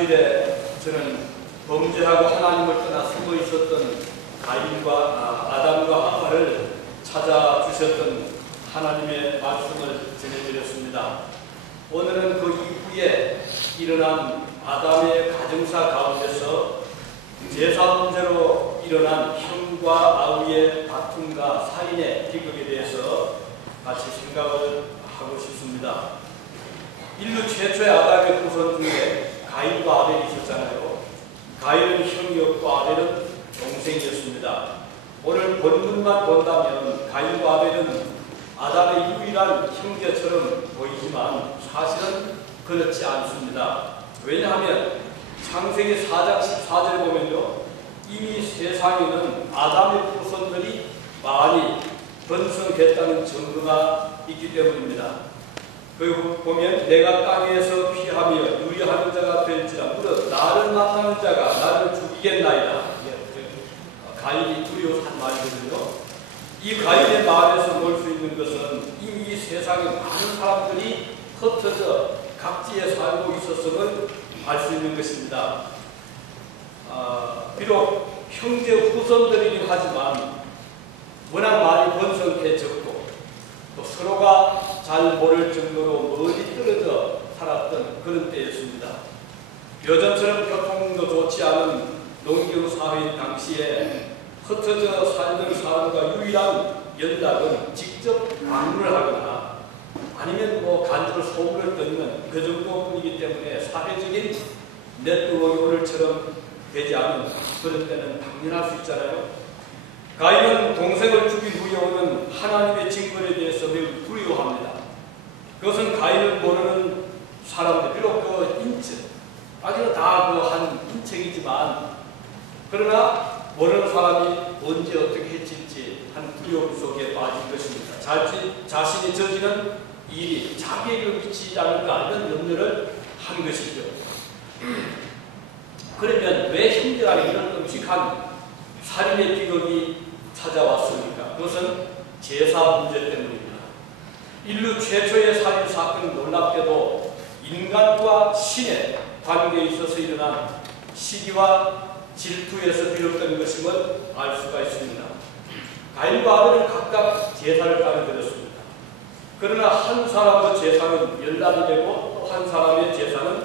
주일에 저는 범죄하고 하나님을 떠나 숨어 있었던 아담과 하와를 찾아주셨던 하나님의 말씀을 전해드렸습니다. 오늘은 그 이후에 일어난 아담의 가정사 가운데서 제사 문제로 일어난 형과 아우의 다툼과 살인의 비극에 대해서 같이 생각을 하고 싶습니다. 인류 최초의 아담의 후손 중에 가인과 아벨이 있었잖아요. 가인은 형이었고 아벨은 동생이었습니다. 오늘 본문만 본다면 가인과 아벨은 아담의 유일한 형제처럼 보이지만 사실은 그렇지 않습니다. 왜냐하면 창세기 4장 14절에 보면요, 이미 세상에는 아담의 후손들이 많이 번성했다는 증거가 있기 때문입니다. 그리고 보면 내가 땅에서 피하며 유리하는 자가 될지라 무릇 나를 만나는 자가 나를 죽이겠나이다. 가인이 두려워한 말이거든요. 이 가인의 말에서 볼 수 있는 것은 이미 세상에 많은 사람들이 흩어져 각지에 살고 있었음을 알 수 있는 것입니다. 비록 형제 후손들이긴 하지만 워낙 많이 번성해졌고 또 서로가 잘 모를 정도로 멀리 떨어져 살았던 그런 때였습니다. 요즘처럼 교통도 좋지 않은 농경사회인 당시에 흩어져 살던 사람과 유일한 연락은 직접 방문을 하거나 아니면 간접으로 소문을 듣는 그 정도뿐이기 때문에 사회적인 네트워크 오늘처럼 되지 않은 그런 때는 당연할 수 있잖아요. 가인은 동생을 죽인 후에 오는 하나님의 징벌에 대해서 매우 두려워합니다. 그것은 가인을 모르는 사람들, 비록 그 인척, 아주 다 그 한 인척이지만 그러나 모르는 사람이 언제 어떻게 해칠지 한 두려움 속에 빠진 것입니다. 자신이 저지른 일이 자기에게 미치지 않을까 이런 염려를 한 것이죠. 그러면 왜 형제간에 이런 끔찍한 살인의 비극이 찾아왔습니까? 그것은 제사 문제 때문입니다. 인류 최초의 살인 사건은 놀랍게도 인간과 신의 관계에 있어서 일어난 시기와 질투에서 비롯된 것임을 알 수가 있습니다. 가인과 아벨은 각각 제사를 따르드렸습니다. 그러나 한 사람의 제사는 연락이 되고 또 한 사람의 제사는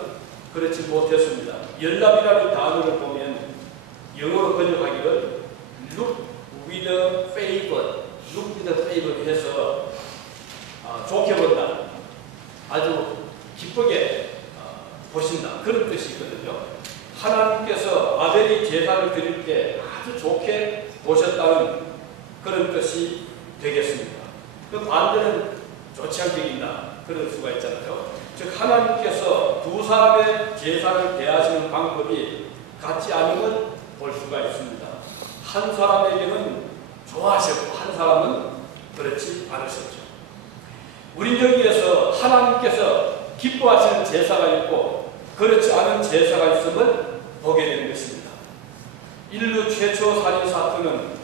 그렇지 못했습니다. 연락이라는 단어를 보면 영어로 번역하기를 look with favor, look with favor 해서 좋게 본다, 아주 기쁘게 보신다, 그런 뜻이 있거든요. 하나님께서 아벨이 제사를 드릴 때 아주 좋게 보셨다는 그런 뜻이 되겠습니다. 그 반대는 좋지 않게 여긴다, 그럴 수가 있잖아요. 즉 하나님께서 두 사람의 제사를 대하시는 방법이 같지 않음을 볼 수가 있습니다. 한 사람에게는 좋아하셨고 한 사람은 그렇지 않으셨죠. 우린 여기에서 하나님께서 기뻐하시는 제사가 있고 그렇지 않은 제사가 있음을 보게 되는 것입니다. 인류 최초 살인 사건은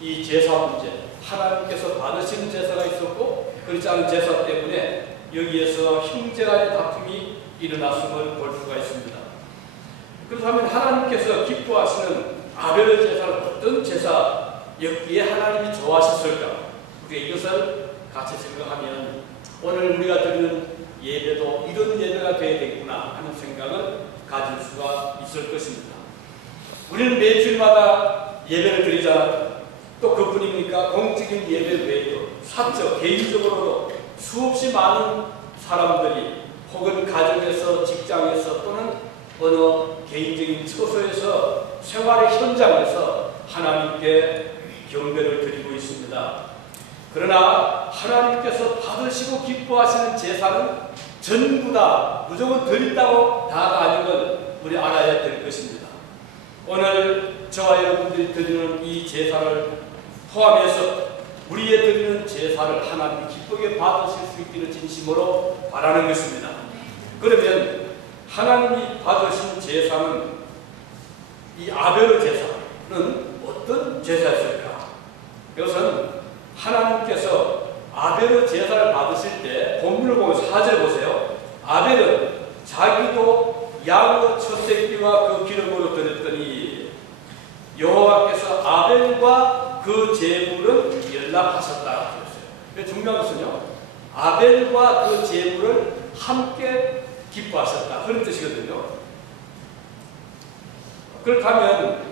이 제사 문제, 하나님께서 받으시는 제사가 있었고 그렇지 않은 제사 때문에 여기에서 형제간의 다툼이 일어났음을 볼 수가 있습니다. 그렇다면 하나님께서 기뻐하시는 아벨의 제사는 어떤 제사였기에 하나님이 좋아하셨을까? 우리가 이것을 같이 생각하면 오늘 우리가 드리는 예배도 이런 예배가 되어야 되겠구나 하는 생각을 가질 수가 있을 것입니다. 우리는 매주일마다 예배를 드리잖아요. 또 그뿐입니까? 공적인 예배 외에도 사적, 개인적으로도 수없이 많은 사람들이 혹은 가정에서, 직장에서 또는 어느 개인적인 처소에서 생활의 현장에서 하나님께 경배를 드리고 있습니다. 그러나 하나님께서 받으시고 기뻐하시는 제사는 전부 다 무조건 드린다고 다가 아닌 걸 우리 알아야 될 것입니다. 오늘 저와 여러분들이 드리는 이 제사를 포함해서 우리의 드리는 제사를 하나님이 기쁘게 받으실 수 있기를 진심으로 바라는 것입니다. 그러면 하나님이 받으신 제사는 이 아벨의 제사는 어떤 제사였을까? 이것은 하나님께서 아벨의 제사를 받으실 때 본문을 보면 4절 보세요. 아벨은 자기도 양의 첫 새끼와 그 기름으로 드렸더니 여호와께서 아벨과 그 제물을 연락하셨다. 그랬어요. 중요한 것은요, 아벨과 그 제물을 함께 기뻐하셨다, 그런 뜻이거든요. 그렇다면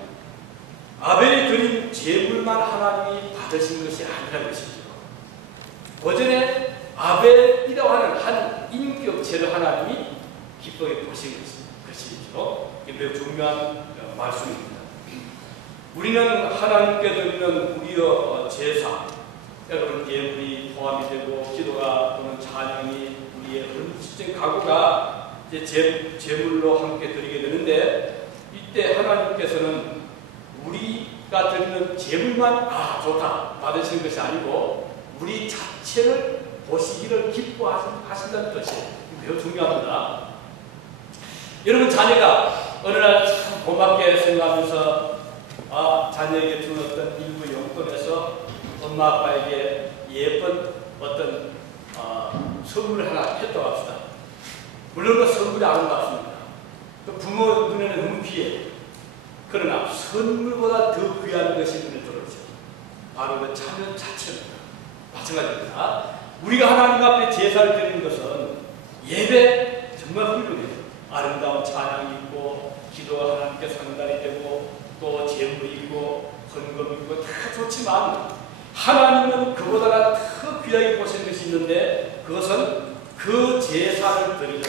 아벨이 드린 제물만 하나님이 받으신 것이 아니라는 것이죠. 오전에 아벨이라고 하는 한 인격체를 하나님이 기쁘게 보신 것이죠. 매우 중요한 말씀입니다. 우리는 하나님께 드리는 우리의 제사, 여러분 예물이 포함이 되고 기도가 또는 찬양이 우리의 헌신적인 가구가 이제 제물로 함께 드리게 되는데, 이때 하나님께서는 우리가 드리는 제물만 좋다 받으시는 것이 아니고 우리 자체를 보시기를 기뻐하신다는 뜻이에요. 매우 중요합니다. 여러분, 자녀가 어느 날 참 고맙게 생각하면서 자녀에게 준 어떤 일부 용돈에서 엄마 아빠에게 예쁜 어떤 선물을 하나 했다고 합시다. 물론 그 선물이 아름답습니다. 그 부모 눈에는 너무 귀해요. 그러나 선물보다 더 귀한 것이 눈에 들어오죠. 바로 그 자녀 자체입니다. 마찬가지입니다. 우리가 하나님 앞에 제사를 드리는 것은 예배 정말 훌륭해요. 아름다운 찬양이 있고 기도가 하나님께 상달이 되고 또 제물이 있고 헌금이 있고 다 좋지만 하나님은 그보다가 더 귀하게 보시는 것이 있는데, 그것은 그 제사를 드리는,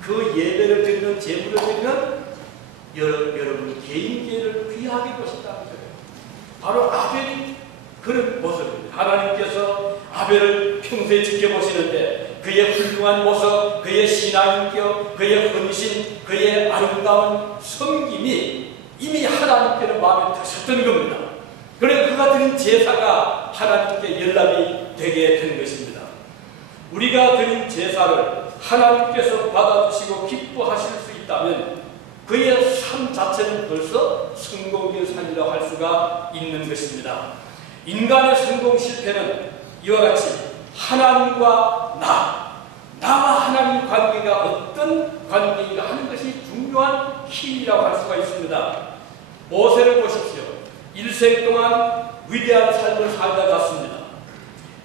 그 예배를 드리는, 제물을 드리는 여러분 개인계를 귀하게 보신다는 거예요. 바로 아벨이 그런 모습입니다. 하나님께서 아벨을 평소에 지켜보시는데 그의 훌륭한 모습, 그의 신앙인격, 그의 헌신, 그의 아름다운 섬김이 이미 하나님께는 마음에 드셨던 겁니다. 그래서 그가 드린 제사가 하나님께 연락이 되게 된 것입니다. 우리가 드린 제사를 하나님께서 받아주시고 기뻐하실 수 있다면 그의 삶 자체는 벌써 성공적인 삶이라고 할 수가 있는 것입니다. 인간의 성공 실패는 이와 같이 하나님과 나와 하나님 관계가 어떤 관계인가 하는 것이 중요한 키라고 할 수가 있습니다. 모세를 보십시오. 일생 동안 위대한 삶을 살다 갔습니다.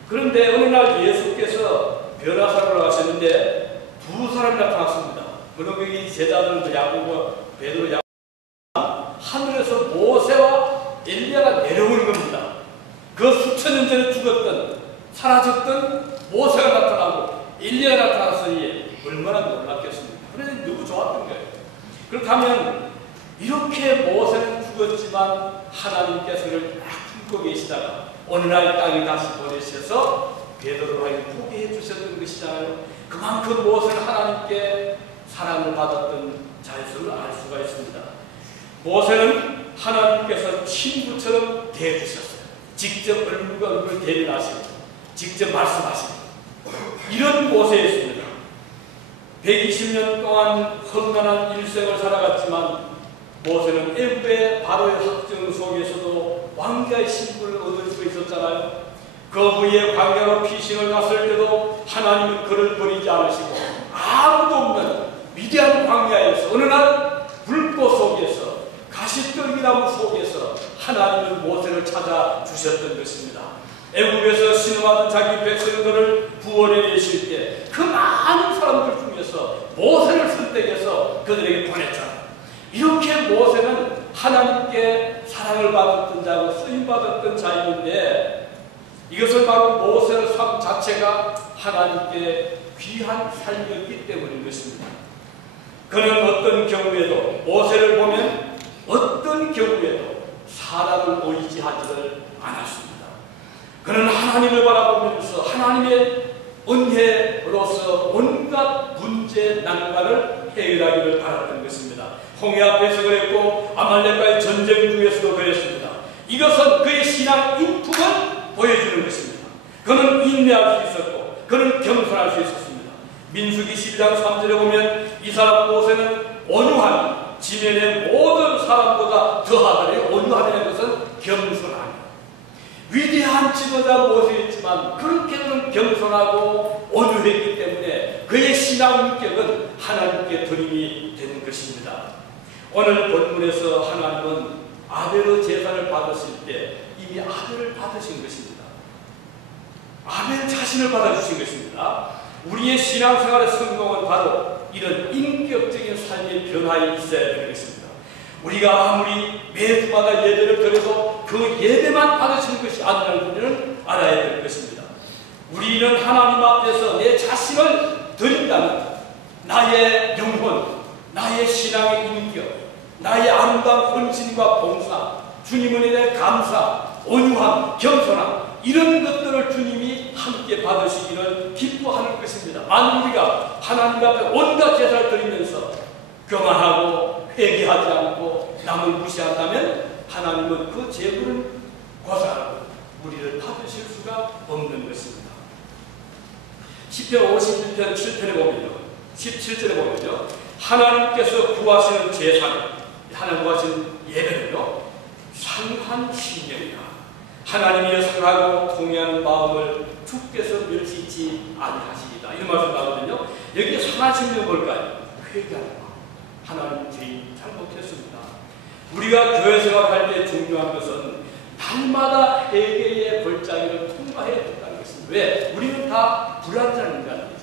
그런데 어느 날 예수께서 변화사로 가셨는데 두 사람이 나타났습니다. 물론 여기 제자들은 야고보, 베드로, 야고보, 하늘에서 모세와 엘리야가 내려오는 겁니다. 그 수천 년 전에 죽었던, 사라졌던 모세가 나타나고 엘리야가 나타났으니 얼마나 놀랐겠습니까? 그래서 너무 좋았던 거예요. 그렇다면 이렇게 모세는 죽었지만 하나님께서는 딱 품고 계시다가 어느 날 땅에 다시 보내셔서 베드로를 포기해 주셨던 것이잖아요. 그만큼 모세는 하나님께 사랑을 받았던 자였음을 알 수가 있습니다. 모세는 하나님께서 친구처럼 대해주셨어요. 직접 얼굴과 얼굴을 대면하시고 직접 말씀하시고 이런 모세였습니다. 120년 동안 험난한 일생을 살아갔지만 모세는 애굽의 바로의 학정 속에서도 왕자의 신분을 얻을 수 있었잖아요. 그 후에 광야로 피신을 갔을 때도 하나님은 그를 버리지 않으시고 아무도 없는 위대한 광야에서 어느 날 불꽃 속에서 가시떨기나무 속에서 하나님은 모세를 찾아주셨던 것입니다. 애굽에서 신음하던 자기 백성들을 구원해내실 때 그 많은 사람들 중에서 모세를 선택해서 그들에게 보냈잖아요. 이렇게 모세는 하나님께 사랑을 받았던 자고 쓰임받았던 자였는데 이것은 바로 모세의 삶 자체가 하나님께 귀한 삶이었기 때문인 것입니다. 그는 어떤 경우에도 모세를 보면 어떤 경우에도 사람을 의지하지를 않았습니다. 그는 하나님을 바라보면서 하나님의 은혜로서 온갖 문제 난관을 해결하기를 바랐던 것입니다. 홍해 앞에서 그랬고 아말렉과의 전쟁 중에서도 그랬습니다. 이것은 그의 신앙 인품을 보여주는 것입니다. 그는 인내할 수 있었고 그는 겸손할 수 있었습니다. 민수기 12장 3절에 보면 이 사람 모세는 온유하니 지면의 모든 사람보다 더하더래요. 온유하다는 것은 겸손하니. 위대한 지도자 모세였지만 그렇게는 겸손하고 온유했기 때문에 그의 신앙 인격은 하나님께 드림이 되는 것입니다. 것입니다. 오늘 본문에서 하나님은 아벨의 제사를 받으실 때 이미 아벨을 받으신 것입니다. 아벨 자신을 받아주신 것입니다. 우리의 신앙생활의 성공은 바로 이런 인격적인 삶의 변화에 있어야 되는 것입니다. 우리가 아무리 매주마다 예배를 드려도 그 예배만 받으시는 것이 아니라는 우리는 알아야 될 것입니다. 우리는 하나님 앞에서 내 자신을 드린다면 나의 영혼, 나의 신앙의 인격, 나의 아름다운 헌신과 봉사, 주님에 대한 감사, 온유함, 겸손함, 이런 것들을 주님이 함께 받으시기를 기뻐하는 것입니다. 만일 우리가 하나님 앞에 온갖 제사를 드리면서 교만하고 회개하지 않고 남을 무시한다면 하나님은 그 제물을 고사하고 우리를 받으실 수가 없는 것입니다. 시편 51편 7편에 보면요, 17절에 보면요, 하나님께서 구하시는 제사는, 하나님 구하시는 예배는요, 상한 심령이라 하나님이 상하고 통회하는 마음을 주께서 멸시치 아니하시리다. 이런 말씀 나오거든요. 여기에 상한 심령은 뭘까요? 회개하는 마음. 하나님 죄인 잘못했습니다. 우리가 교회 생활할 때 중요한 것은 날마다 회개의 골짜기를 통과해야 된다는 것입니다. 왜? 우리는 다 불완전한 인간이잖아요.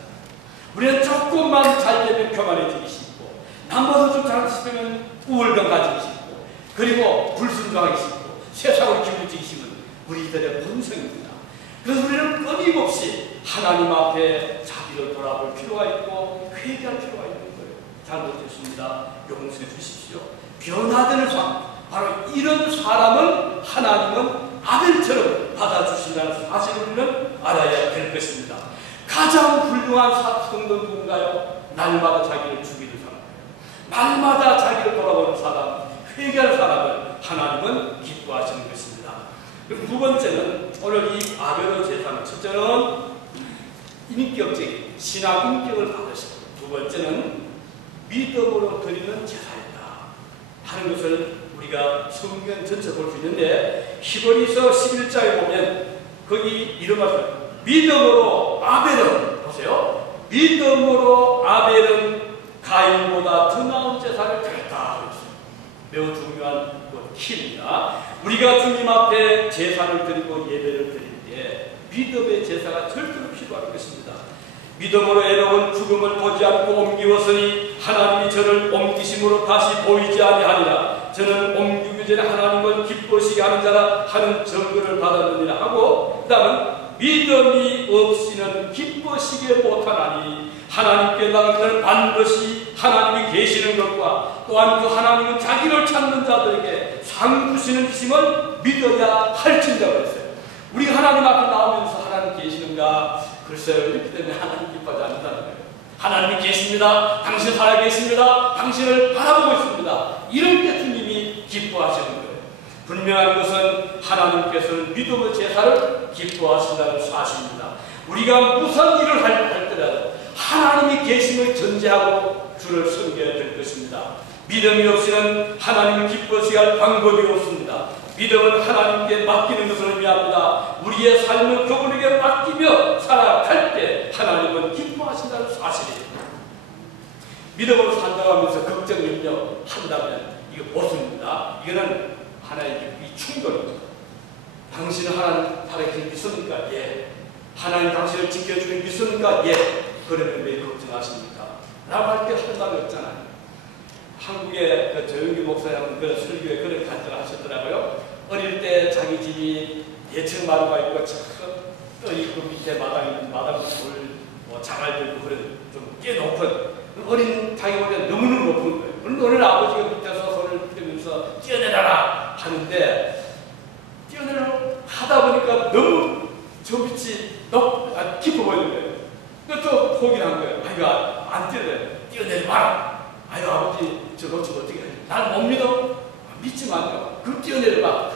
우리는 조금만 잘 되면 교만해지기 쉽고, 남보다 좀 잘하시면 우월감 가지기 쉽고, 그리고 불순종하기 쉽고, 세상으로 기울어지기 쉽은 우리들의 본성입니다. 그래서 우리는 끊임없이 하나님 앞에 자기를 돌아볼 필요가 있고 회개할 필요가 있는 거예요. 잘못했습니다. 용서해 주십시오. 변화되는 삶, 바로 이런 사람을 하나님은 아벨처럼 받아주신다는 사실을 우리는 알아야 될 것입니다. 가장 훌륭한 성도는 누군가요? 날마다 자기를 죽이는 사람, 날마다 자기를 돌아보는 사람, 회개하는 사람을 하나님은 기뻐하시는 것입니다. 그리고 두 번째는 오늘 이 아벨의 제사는, 첫째는 인격적인 신앙 인격을 받으시고, 두 번째는 믿음으로 드리는 제사였다 하는 것을 우리가 성경 전체 볼 수 있는데, 히브리서 11장에 보면 거기 이런 말씀, 믿음으로 아벨은, 보세요, 믿음으로 아벨은 가인보다 더 나은 제사를 드렸다. 매우 중요한 키입니다. 우리가 주님 앞에 제사를 드리고 예배를 드릴 때 믿음의 제사가 절대로 필요한 것입니다. 믿음으로 에녹은 죽음을 보지 않고 옮기었으니 하나님이 저를 옮기심으로 다시 보이지 아니하니라. 저는 옮기기 전에 하나님을 기뻐하시게 하는 자라 하는 증거를 받았느니라 하고, 그 다음은 믿음이 없이는 기뻐하시게 못하나니 하나님께 나가면 반드시 하나님이 계시는 것과 또한 그 하나님은 자기를 찾는 자들에게 상 주시는 힘을 믿어야 할진다고 했어요. 우리가 하나님 앞에 나오면서 하나님 계시는가? 글쎄요, 이렇게 되면 하나님 기뻐하지 않는다는 거예요. 하나님이 계십니다. 당신 살아계십니다. 당신을 바라보고 있습니다. 이럴 때 주님이 기뻐하시는 거예요. 분명한 것은 하나님께서는 믿음의 제사를 기뻐하신다는 사실입니다. 우리가 무슨 일을 할때라도 하나님이 계심을 전제하고 주를 섬겨야 될 것입니다. 믿음이 없이는 하나님을 기뻐하시게 할 방법이 없습니다. 믿음은 하나님께 맡기는 것을 의미합니다. 우리의 삶을 그분에게 맡기며 살아갈 때 하나님은 기뻐하신다는 사실이에요. 믿음으로 산다고 하면서 걱정, 염려 한다면 이거 모순입니다. 이거는 하나의 충돌입니다. 당신은 하나님 살아계신 믿습니까? 예. 하나님 당신을 지켜주는 믿습니까? 예. 그러면 왜 걱정하십니까? 라고 할 때 할 말이 없잖아요. 한국의 그 조영기 목사님 그 설교에 그런 간증을 하셨더라고요. 어릴 때 자기 집이 예측 마루가 있고 저 있고 밑에 마당이 돌 뭐 장알 들고 그런 좀 꽤 높은 어린 자기보다 너무너무 높은 거예요. 그런데 오늘 아버지가 밑에서 손을 들면서 뛰어내려라 하는데 뛰어내려 하다 보니까 너무 저 밑이 깊어 보이는 거예요. 또 포기를 한 거예요. 아이고 안 뛰어내려 마라. 아이고 아버지 저 놓치고 어떻게 해? 날 못 믿어? 믿지 마요. 그럼 뛰어내려봐.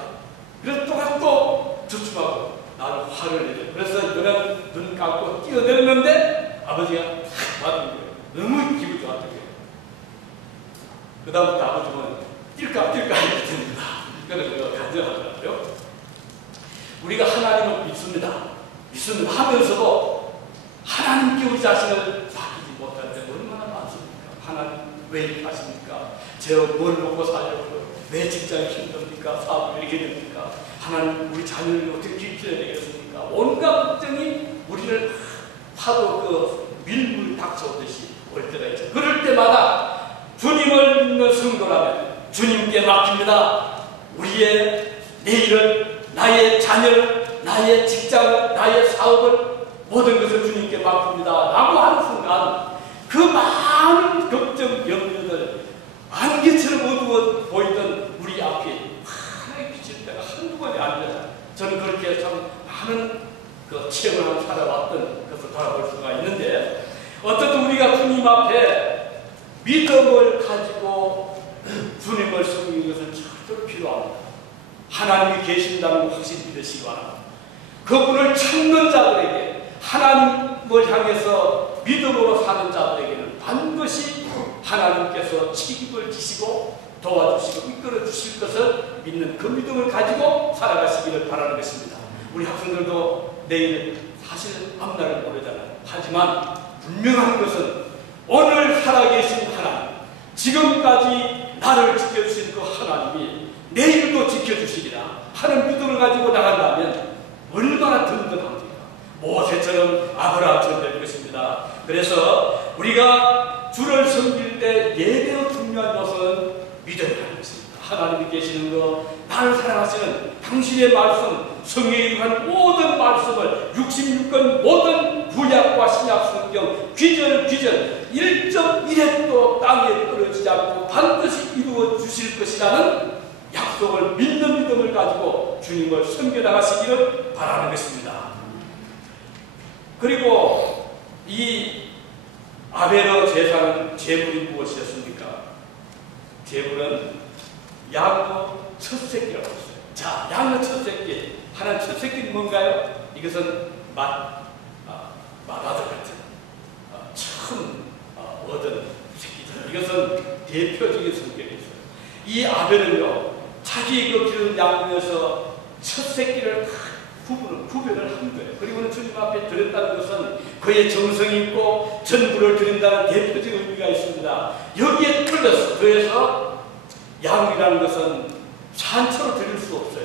그래서 또 주춤하고 나를 화를 내죠. 그래서 이거는 눈 감고 뛰어내렸는데 아버지가 탁 맞은 거예요. 너무 기분 좋았던 거예요. 그 다음부터 아버지는 뛸까 이렇게 됩니다. 그래서 제가 간증하더라고요. 우리가 하나님을 믿습니다 하면서도 하나님께 우리 자신을 맡기지 못할 때 얼마나 많습니까? 하나님 왜 이렇게 하십니까? 제가 뭘 먹고 살려고 왜 직장이 힘듭니까? 사업이 이렇게 됩니까? 하나님 우리 자녀를 어떻게 길러야 되겠습니까? 온갖 걱정이 우리를 파도 그 밀물 닥쳐오듯이 올 때가 있죠. 그럴 때마다 주님을 믿는 성도라면 주님께 맡깁니다. 우리의 내일을, 나의 자녀를, 나의 직장을, 나의 사업을 모든 것을 주님께 맡깁니다 라고 하는 순간 그 많은 걱정, 염려들 안개처럼 어두워 보이던 우리 앞에 하나의 비칠 때가 한두 번이 아니라 저는 그렇게 참 많은 그 체험을 살아왔던 것을 돌아볼 수가 있는데, 어쨌든 우리가 주님 앞에 믿음을 가지고 주님을 섬기는 것은 절대로 필요합니다. 하나님이 계신다는 걸 확실히 믿으시기 바랍니다. 그분을 찾는 자들에게, 하나님을 향해서 믿음으로 사는 자들에게는 반드시 하나님께서 책임을 지시고 도와주시고 이끌어 주실 것을 믿는 그 믿음을 가지고 살아가시기를 바라는 것입니다. 우리 학생들도 내일 사실 앞날을 모르잖아요. 하지만 분명한 것은 오늘 살아계신 하나님, 지금까지 나를 지켜주신 그 하나님이 내일도 지켜주시리라 하는 믿음을 가지고 나간다면 얼마나 든든합니까? 모세처럼 아브라함처럼 될 것입니다. 그래서 우리가 주를 섬길 때 예배의 중요한 것은 믿음이라는 것입니다. 하나님이 계시는 것, 나를 사랑하시는 당신의 말씀, 성경에 기록한 모든 말씀을 66권 모든 구약과 신약 성경 귀절 1.1획도 땅에 떨어지지 않고 반드시 이루어 주실 것이라는 약속을 믿는 믿음을 가지고 주님을 섬겨나가시기를 바라는 것입니다. 그리고 이 아벨의 제사는 제물이 무엇이었습니까? 제물은 양의 첫 새끼라고 했어요. 자, 양의 첫 새끼. 하나는 첫 새끼는 뭔가요? 이것은 마다들 같은 처음 얻은 새끼들. 이것은 대표적인 성격이 있어요. 이 아벨은요, 자기 그 기른 양 중에서 첫 새끼를 구별을 한 거예요. 그리고는 주님 앞에 드렸다는 것은 그의 정성이 있고 전부를 드린다는 대표적인 의미가 있습니다. 여기에 더해서 양이라는 것은 산처로 드릴 수 없어요.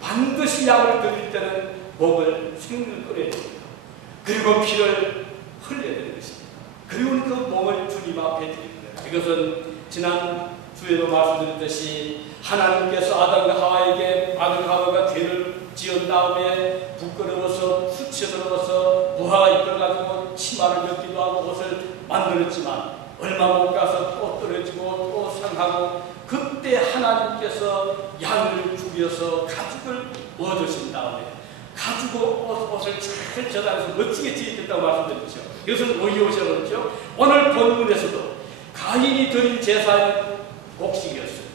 반드시 양을 드릴 때는 목을 생을 끓여야 됩니다. 그리고 피를 흘려야 되는 것입니다. 그리고 그 몸을 주님 앞에 드립니다. 이것은 지난 주에도 말씀드렸듯이 하나님께서 아담과 하와에게 아담과 하와가 죄를 지은 다음에 부끄러워서 수치스러워서 부하가 이끌어가지고 치마를 벗기도 하고 옷을 만들었지만 얼마 못 가서 또 떨어지고 또 상하고, 그때 하나님께서 양을 죽여서 가죽을 얻으신 다음에 가지고 옷을 잘 저장해서 멋지게 지었다고 말씀드렸죠. 이것은 의오셔 그렇죠. 오늘 본문에서도 가인이 드린 제사는 곡식이었어요.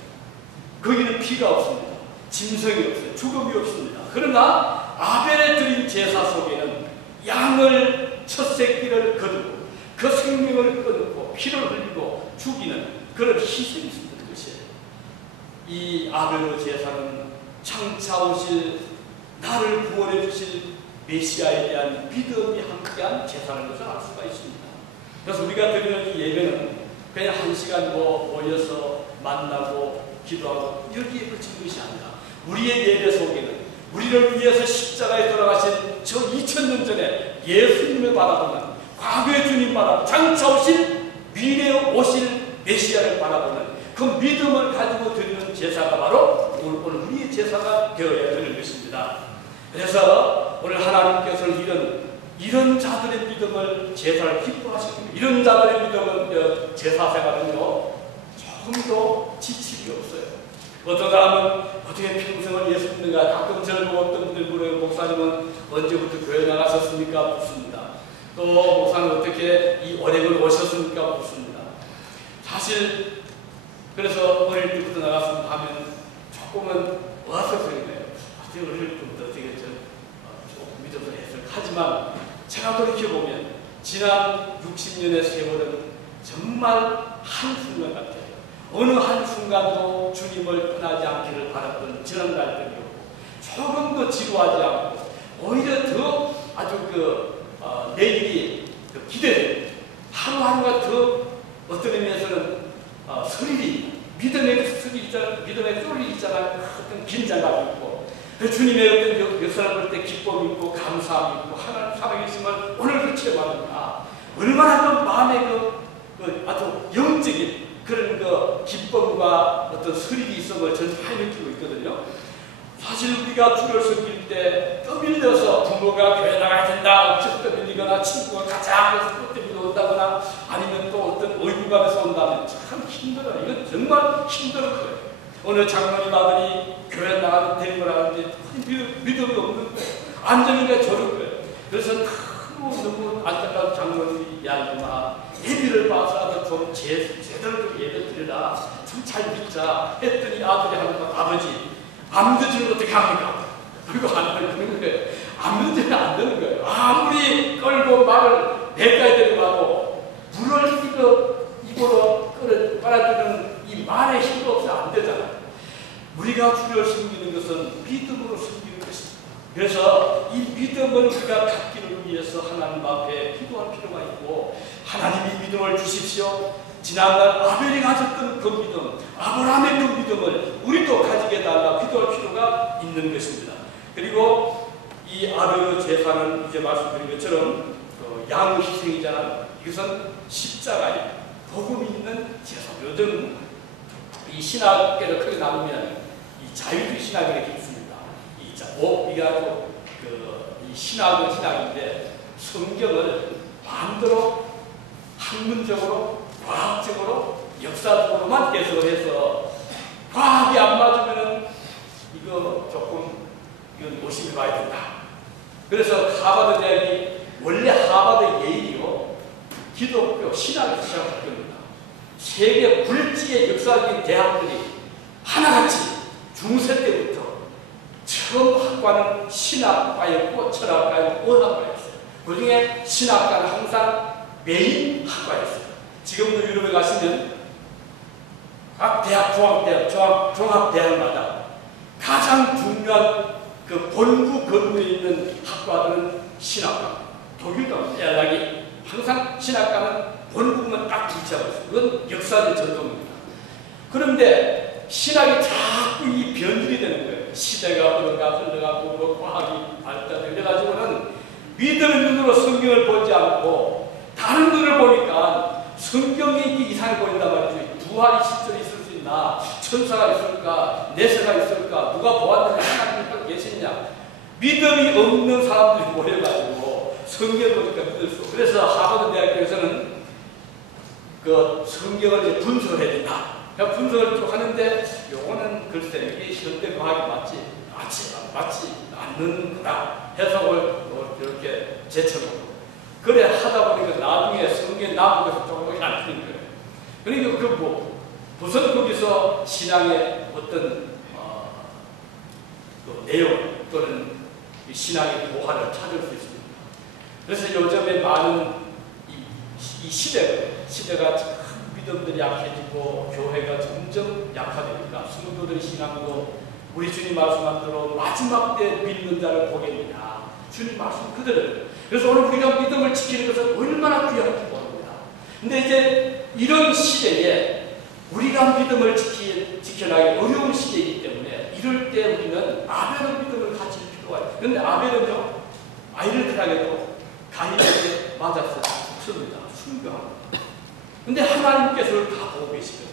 거기는 피가 없습니다. 짐승이 없어요. 죽음이 없습니다. 그러나 아벨에 드린 제사 속에는 양을 첫 새끼를 거두고 그 생명을 끊고 피를 흘리고 죽이는 그런 희생이 있었던 것이에요. 이 아벨의 제사는 장차 오실 나를 구원해 주실 메시아에 대한 믿음이 함께한 제사라는 것을 알 수가 있습니다. 그래서 우리가 드리는 이 예배는 그냥 한 시간 모여서 만나고 기도하고 여기에 그친 것이 아니라 우리의 예배 속에는 우리를 위해서 십자가에 돌아가신 저 2000년 전에 예수님을 바라보는, 과거의 주님 바라보는, 장차 오실 미래에 오실 메시아를 바라보는 그 믿음을 가지고 드리는 제사가 바로 오늘 우리의 제사가 되어야 되는 것입니다. 그래서 오늘 하나님께서는 이런 자들의 믿음을 제사를 기뻐하시고, 이런 자들의 믿음은 제사 생활은요 조금도 지칠이 없어요. 어떤 사람은 어떻게 평생을 예수 믿는가, 가끔 저를 보고 어떤 분들 물어요. 목사님은 언제부터 교회 나가셨습니까? 묻습니다. 또 목사는 어떻게 이 오래를 오셨습니까? 묻습니다. 사실 그래서 어릴 때부터 나갔으면 하면 조금은 와서 그런 거예요. 어떻게 어릴 때부터 어떻게 조금 믿어서 했을. 하지만 제가 돌이켜보면 지난 60년의 세월은 정말 한순간 같아요. 어느 한순간도 주님을 떠나지 않기를 바랐던 저런 날들이었고, 조금 더 지루하지 않고 오히려 더 아주 내일이 기대돼요. 하루하루가 더 어떤 의미에서는 스릴이, 믿음의 스릴이 있잖아요. 어떤 긴장감이 있고, 주님의 어떤 역사를 볼 때 기쁨이 있고, 감사함이 있고, 하나님 살아계심을 오늘 그 체험하는가. 얼마나 그 마음의 아주 영적인 그런 기쁨과 어떤 스릴이 있음을 저는 많이 느끼고 있거든요. 사실 우리가 주를 섬길 때 떠밀려서 부모가 교회 나가야 된다, 어찌 떠밀리거나 친구가 가자 그래서 또 떠밀려 온다거나 아니면 또 어떤 의무감에서 온다면 참 힘들어요. 이건 정말 힘든 거예요. 어느 장로님 아들이 교회 나가는 된 거라는데 믿음이 없는 거예요. 안전하게 저런 거예요. 그래서 너무 안타까운 장로님이 야 이놈아 예비를 봐서 좀 제대로 좀 예배 드리라 좀 잘 믿자 했더니 아들이 하는 거 아버지 안 믿어지는 어떻게 합니까? 그리고 안 되는 거예요. 안 믿어지면 안 되는 거예요. 아무리 끌고 말을 내까지 데려가고 물을 입으로 빨아주는 이 말의 힘도 없어 안 되잖아요. 우리가 주를 섬기는 것은 믿음으로 섬기는 것입니다. 그래서 이 믿음을 우리가 갖기를 위해서 하나님 앞에 기도할 필요가 있고 하나님이 믿음을 주십시오. 지난날 아벨이 가졌던 그 믿음, 아브라함의 그 믿음을 우리도 가지게 해달라 기도할 필요가 있는 것입니다. 그리고 이 아벨의 제사는 이제 말씀드린 것처럼 양 희생이잖아요. 이것은 십자가에 복음이 있는 제사. 요즘 이 신학계를 크게 나누면 이 자유주의 신학이 이렇게 있습니다. 이게 아주 이 신학은 신학인데 성경을 반대로 학문적으로 과학적으로 역사적으로만 해석을 해서 과학이 안 맞으면 이거 조금 이건 의심해 봐야 된다. 그래서 하버드 대학이 원래 하버드 예일이요 기독교 신학을 시작할 겁니다. 세계 굴지의 역사적인 대학들이 하나같이 중세 때부터 처음 학과는 신학과였고 철학과였고 의학과였어요. 그 중에 신학과는 항상 메인 학과였어요. 지금도 유럽에 가시면 각 대학, 종합대학마다 가장 중요한 그 본부 건물에 있는 학과들은 신학과. 독일도 대학이 항상 신학과는 본부만 딱 위치하고 있어요. 그건 역사적 전통입니다. 그런데 신학이 자꾸 이 변질이 되는 거예요. 시대가 흘러가고 뭐 과학이 발달되고 이래가지고는 믿음의 눈으로 성경을 보지 않고 다른 눈을 보니까 성경이 이상해 보인단 말이죠. 부활이 실제로 있을 수 있나? 천사가 있을까? 내세가 있을까? 누가 보았는지 하나님이 계시냐? 믿음이 없는 사람들이 모여가지고 성경을 보니까 믿을 수 없고 그래서 하버드 대학교에서는 그 성경을 이제 분석을 해야 된다. 분석을 쭉 하는데 요거는 글쎄 이게 현대 과학이 맞지 않는 거다. 해석을 이렇게 제쳐놓고 그래 하다 보니까 나중에 성경에 나오면서 조금 안 틀린 거예요. 그러니까 무슨 거기서 신앙의 어떤 내용 또는 신앙의 보화를 찾을 수 있습니다. 그래서 요즘에 많은 이 시대가 참 믿음들이 약해지고 교회가 점점 약화되니까 성도들의 신앙도 우리 주님 말씀한 대로 마지막 때 믿는 자를 보겠느냐 주님 말씀 그대로. 그래서 오늘 우리가 믿음을 지키는 것은 얼마나 귀한지 모릅니다. 근데 이제 이런 시대에 우리가 믿음을 지켜나기 어려운 시대이기 때문에 이럴 때 우리는 아벨의 믿음을 가질 필요가 있어요. 그런데 아벨은요 아이러니하게도 가인에게 맞아서 죽습니다. 순교합니다. 근데 하나님께서는 다 보고 계시거든요.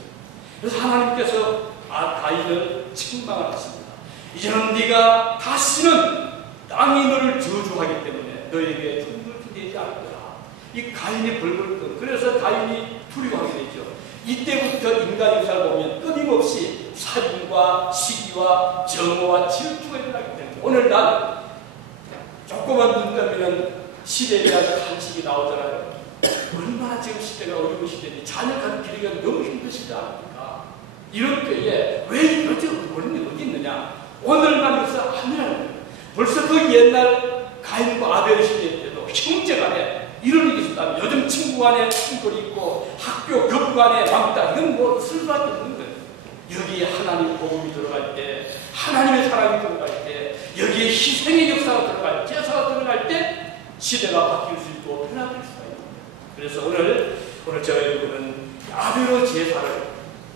그래서 하나님께서 가인을 책망을 하십니다. 이제는 네가 다시는 땅이 너를 저주하기 때문에 너에게 종들이 되지 않을 거라. 이 가인이 벌벌 끓. 그래서 가인이 두려워하게 되죠. 이때부터 인간 역사를 보면 끊임없이 살인과 시기와 정오와 질투가 일어나기 때문에 오늘날 조금만 눈 뜨면 시대에 대한 간식이 나오잖아요. 얼마나 지금 시대가 어려운 시대인데 자녀 가르치기가 너무 힘드시지 않습니까? 이런 때에 왜 여태 어린이 어디 있느냐? 오늘만 있어 아니라는 거예요. 벌써 그 옛날 가인과 아벨 시대 때도 형제간에 이런 일이 있었다면 요즘 친구 간에 충돌이 있고 학교 교부 간에 왕따 이건 뭐 쓸 수밖에 없는 거예요. 여기에 하나님의 복음이 들어갈 때 하나님의 사랑이 들어갈 때 여기에 희생의 역사가 들어갈 때 제사가 들어갈 때 시대가 바뀔 수 있고 변화될 수가 있는 거예요. 그래서 오늘 저희 여러분은 아벨의 제사를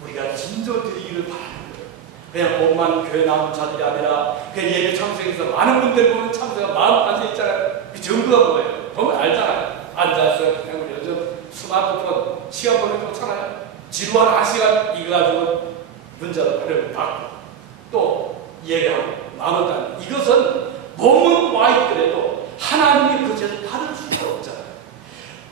우리가 진조 드리기를 바라는 거예요. 그냥 몸만 교회 나온 자들이 아니라 그냥 예배 참석해서 많은 분들 보면 참석가 마음 앉아있잖아요. 그 정도가 뭐예요? 보면 알잖아요. 앉아서 그냥 요즘 스마트폰 시간 보내면 좋잖아요. 지루한 1시간 이거 가지고 문자로 그걸 받고 또 예배하고 마음을 갖는 이것은 몸은 와 있더라도 하나님이 그 죄를 받을 수가 없잖아요.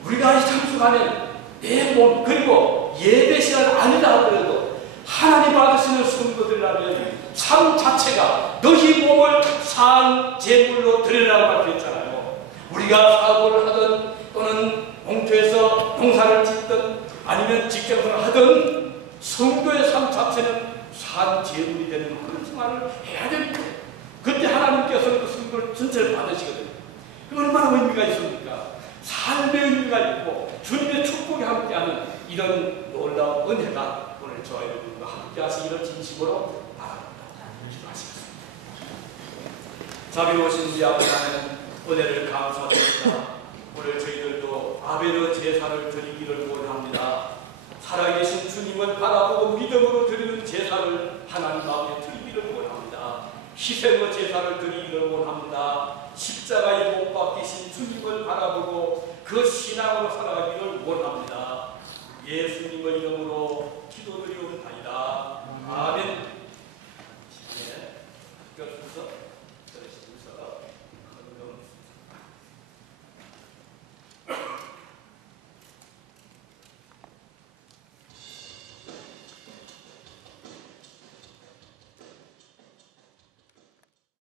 우리가 참석하면 내 몸 그리고 예배 시간 아니라 하더라도 하나님 받으시는 성도들이라면 삶 자체가 너희 몸을 산 제물로 드리라고 말했잖아요. 우리가 사업을 하든 또는 공터에서 농사를 짓든 아니면 직장생활을 하든 성도의 삶 자체는 산 제물이 되는 그런 생활을 해야 됩니다. 그때 하나님께서는 그 성도를 전체를 받으시거든요. 그 얼마나 의미가 있습니까? 삶의 의미가 있고 주님의 축복이 함께하는 이런 놀라운 은혜가 오늘 저와 여러분과 함께 하시기를 진심으로 바랍니다. 기도하시겠습니다. 자비로우신 우리 아버지 하나님 은혜를 감사드립니다. 오늘 저희들도 아베르 제사를 드리기를 원합니다. 살아계신 주님을 바라보고 믿음으로 드리는 제사를 하나님 앞에 드리기를 원합니다. 희생의 제사를 드리기를 원합니다. 십자가에 못 박히신 주님을 바라보고 그 신앙으로 살아가기를 원합니다. 예수님의 이름으로